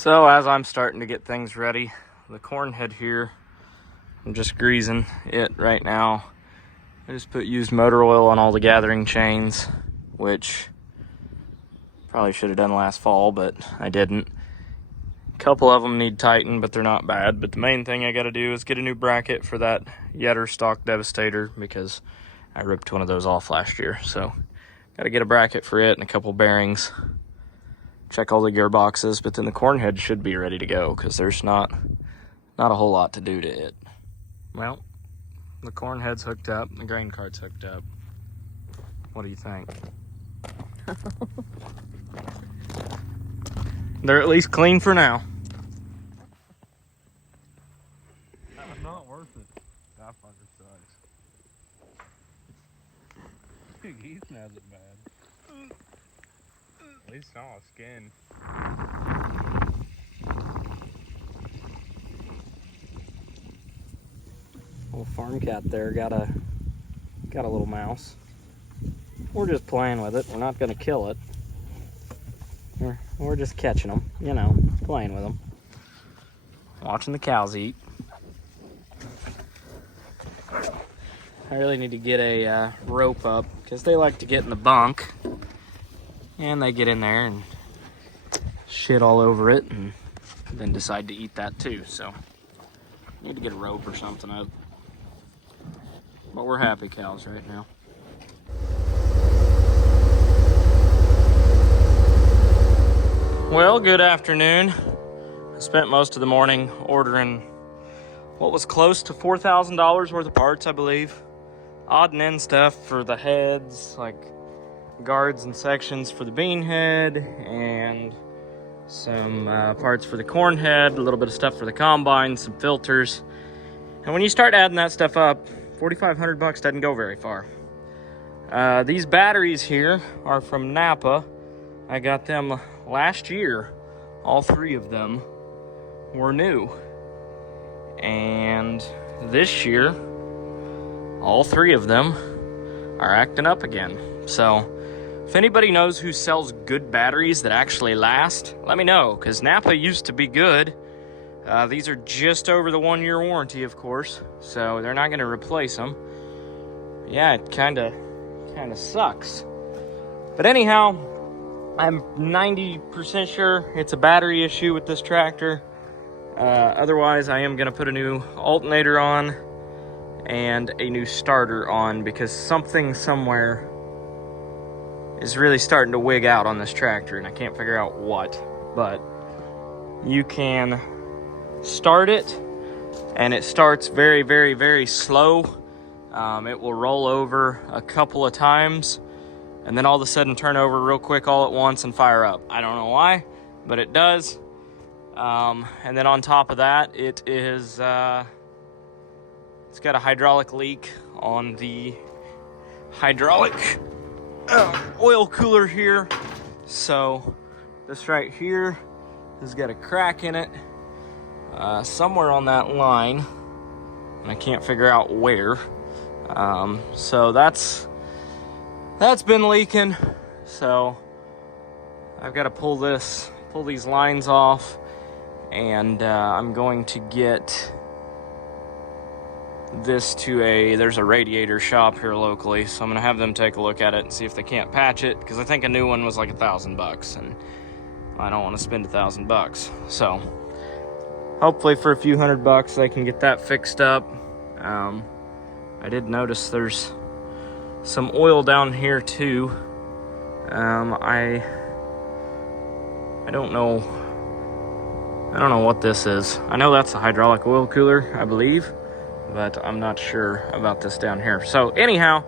So as I'm starting to get things ready, the corn head here, I'm just greasing it right now. I just used motor oil on all the gathering chains, which probably should have done last fall, but I didn't. A couple of them need tightened, but they're not bad. But the main thing I got to do is get a new bracket for that Yetter Stock Devastator, because I ripped one of those off last year. So got to get a bracket for it and a couple bearings. Check all the gearboxes, but then the corn head should be ready to go because there's not a whole lot to do to it. Well, the corn head's hooked up, the grain cart's hooked up. What do you think? They're at least clean for now. Not worth it. That fucker sucks. Big Heath has it bad. At least not all skin. Little farm cat there got a little mouse. We're just playing with it. We're not gonna kill it. We're just catching them, you know, playing with them. Watching the cows eat. I really need to get a rope up because they like to get in the bunk and they get in there and shit all over it and then decide to eat that too. So I need to get a rope or something up. But we're happy cows right now. Well, good afternoon. I spent most of the morning ordering what was close to $4,000 worth of parts, I believe. Odd and end stuff for the heads, like guards and sections for the bean head, and some parts for the corn head, a little bit of stuff for the combine, some filters. And when you start adding that stuff up, $4,500 doesn't go very far. These batteries here are from Napa. I got them last year. All three of them were new. And this year, all three of them are acting up again. So if anybody knows who sells good batteries that actually last, let me know, because Napa used to be good. These are just over the 1-year warranty, of course, so they're not going to replace them. Yeah, it kind of sucks. But anyhow, I'm 90% sure it's a battery issue with this tractor. Otherwise, I am going to put a new alternator on and a new starter on, because something somewhere is really starting to wig out on this tractor, and I can't figure out what. But you can start it, and it starts very, very, very slow. It will roll over a couple of times, and then all of a sudden turn over real quick all at once and fire up. I don't know why, but it does. And then on top of that, it is it's got a hydraulic leak on the hydraulic oil cooler here. So this right here has got a crack in it somewhere on that line, and I can't figure out where. So that's been leaking. So I've got to pull these lines off, and I'm going to get this to there's a radiator shop here locally, so I'm gonna have them take a look at it and see if they can't patch it, because I think a new one was like $1,000, and I don't want to spend $1,000. So hopefully for a few $100 they can get that fixed up. I did notice there's some oil down here too. I don't know what this is. I know that's a hydraulic oil cooler, I believe, but I'm not sure about this down here. So anyhow,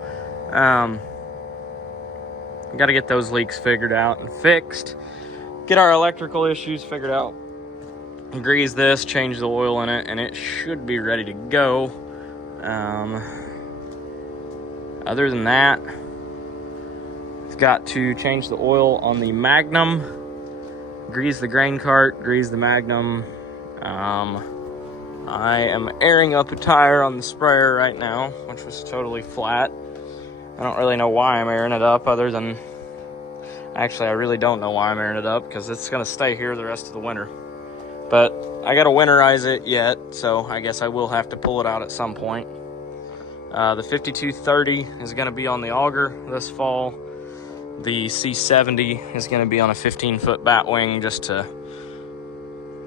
got to get those leaks figured out and fixed, get our electrical issues figured out, grease this, change the oil in it, and it should be ready to go. Other than that, I've got to change the oil on the Magnum, grease the grain cart, grease the Magnum. I am airing up a tire on the sprayer right now, which was totally flat. I don't really know why I'm airing it up, other than... Actually, I really don't know why I'm airing it up, because it's going to stay here the rest of the winter. But I got to winterize it yet, so I guess I will have to pull it out at some point. The 5230 is going to be on the auger this fall. The C70 is going to be on a 15-foot batwing just to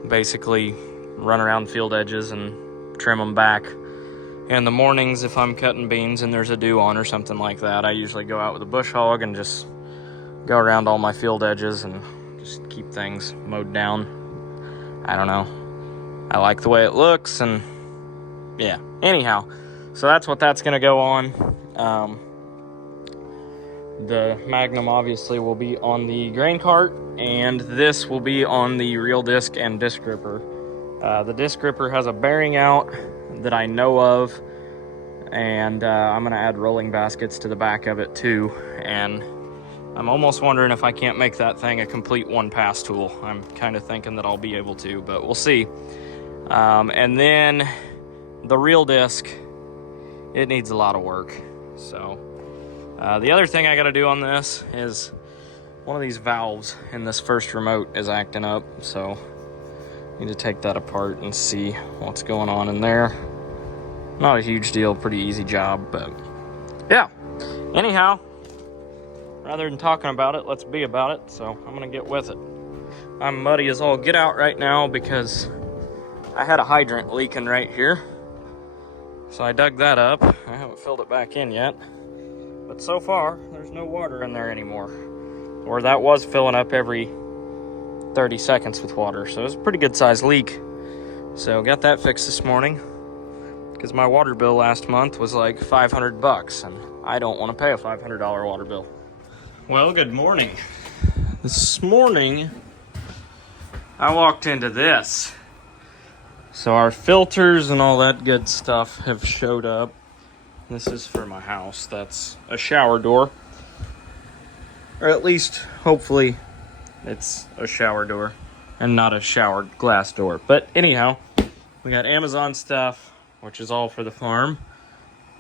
basically run around field edges and trim them back. In the mornings, if I'm cutting beans and there's a dew on or something like that, I usually go out with a bush hog and just go around all my field edges and just keep things mowed down. I don't know. I like the way it looks, and yeah. Anyhow, so that's what that's going to go on. The Magnum obviously will be on the grain cart, and this will be on the reel disc and disc gripper. The disc gripper has a bearing out that I know of, and I'm going to add rolling baskets to the back of it too, and I'm almost wondering if I can't make that thing a complete one-pass tool. I'm kind of thinking that I'll be able to, but we'll see. And then the reel disc, it needs a lot of work. So the other thing I got to do on this is one of these valves in this first remote is acting up, so need to take that apart and see what's going on in there. Not a huge deal, pretty easy job, but yeah. Anyhow, rather than talking about it, let's be about it, so I'm gonna get with it. I'm muddy as all get out right now because I had a hydrant leaking right here. So I dug that up. I haven't filled it back in yet, but so far there's no water in there anymore. Or that was filling up every 30 seconds with water, so it was a pretty good sized leak. So got that fixed this morning because my water bill last month was like $500, and I don't want to pay a $500 water bill. Well, good morning. This morning I walked into this. So our filters and all that good stuff have showed up. This is for my house. That's a shower door, or at least hopefully it's a shower door and not a shower glass door. But anyhow, we got Amazon stuff, which is all for the farm.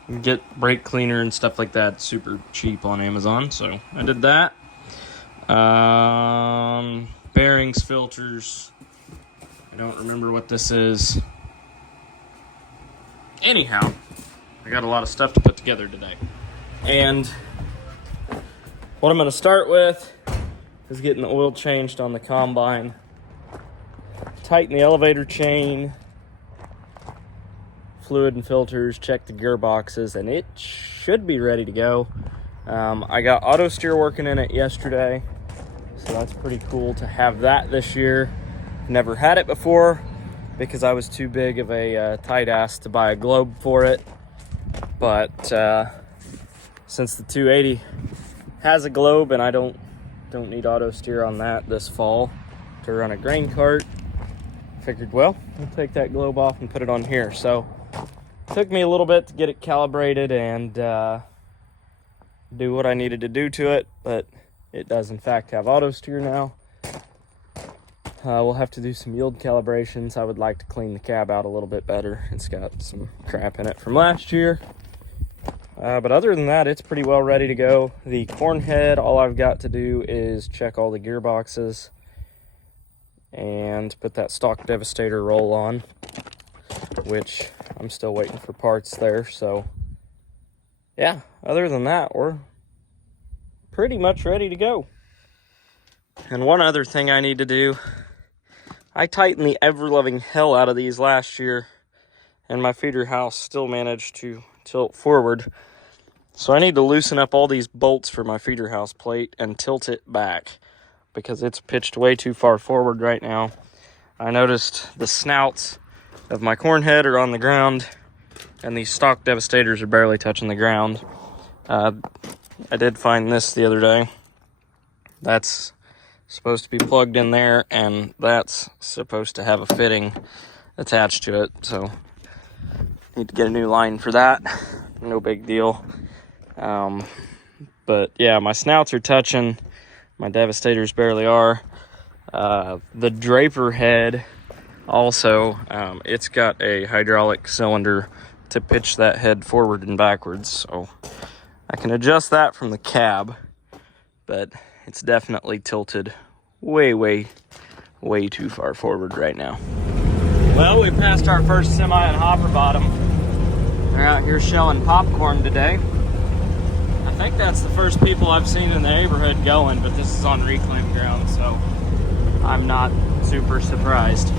You can get brake cleaner and stuff like that super cheap on Amazon, so I did that. Bearings, filters. I don't remember what this is. Anyhow, I got a lot of stuff to put together today. And what I'm going to start with is getting the oil changed on the combine, tighten the elevator chain, fluid and filters, check the gearboxes, and it should be ready to go. I got auto steer working in it yesterday, so that's pretty cool to have that this year. Never had it before because I was too big of a tight ass to buy a globe for it, but since the 280 has a globe and I don't need auto steer on that this fall to run a grain cart, figured, well, I'll take that globe off and put it on here. So it took me a little bit to get it calibrated and do what I needed to do to it, but it does in fact have auto steer now. We'll have to do some yield calibrations. I would like to clean the cab out a little bit better. It's got some crap in it from last year. But other than that, it's pretty well ready to go. The corn head, all I've got to do is check all the gearboxes and put that stock Devastator roll on, which I'm still waiting for parts there. So yeah, other than that, we're pretty much ready to go. And one other thing I need to do, I tightened the ever-loving hell out of these last year, and my feeder house still managed to tilt forward. So I need to loosen up all these bolts for my feeder house plate and tilt it back because it's pitched way too far forward right now. I noticed the snouts of my corn head are on the ground, and these stock Devastators are barely touching the ground. I did find this the other day. That's supposed to be plugged in there, and that's supposed to have a fitting attached to it, so need to get a new line for that. No big deal. But yeah, my snouts are touching, my Devastators barely are. The Draper head also, it's got a hydraulic cylinder to pitch that head forward and backwards, so I can adjust that from the cab, but it's definitely tilted way way too far forward right now. Well, we passed our first semi on Hopper Bottom. They're out here shelling popcorn today. I think that's the first people I've seen in the neighborhood going, but this is on reclaimed ground, so I'm not super surprised.